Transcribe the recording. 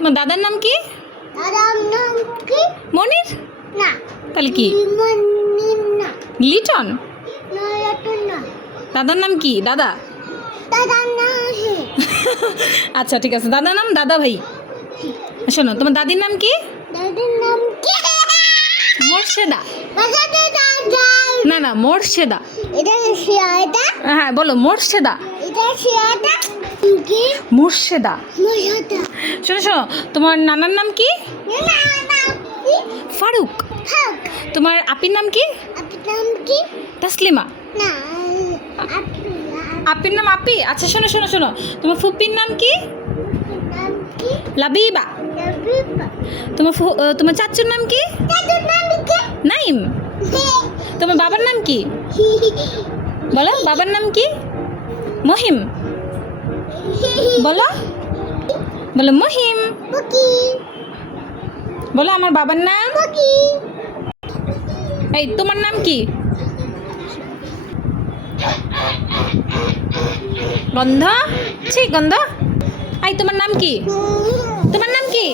তোমার দাদার নাম কি? দাদার নাম কি? মনির? না। তাহলে কি? মনির না। লিটন? না, এটা না। দাদার নাম কি? দাদা? দাদার নাম হে। আচ্ছা ঠিক আছে, দাদার নাম দাদা ভাই। শোনো, তোমার দাদির নাম কি? দাদার নাম কি? মোর্শেদা। দাদার দাদা। না না, মোর্শেদা। এটা শিয়াটা। হ্যাঁ বলো, মোর্শেদা। এটা শিয়াটা। কি? মোর্শেদা। মশাটা। শোনো শোনো, তোমার নানার নাম কি? না না কি? ফারুক। হাক। তোমার আপির নাম কি? আপনার নাম কি? তাসলিমা। না। আপির নাম আপি। আচ্ছা শোনো শোনো শোনো, তোমার ফুপির নাম কি? নাম কি? লাবিবা। লাবিবা। তোমার চাচুর নাম কি? দাদার নাম কি? নাইম। তোমার বাবার নাম কি? বলো, বাবার নাম কি? মহিম। বলো বলো, মহিম। মুকি। বলো আমার বাবার নাম। মুকি। এই তোমার নাম কি? গন্ধ। ছি গন্ধ। এই তোমার নাম কি? তোমার নাম কি?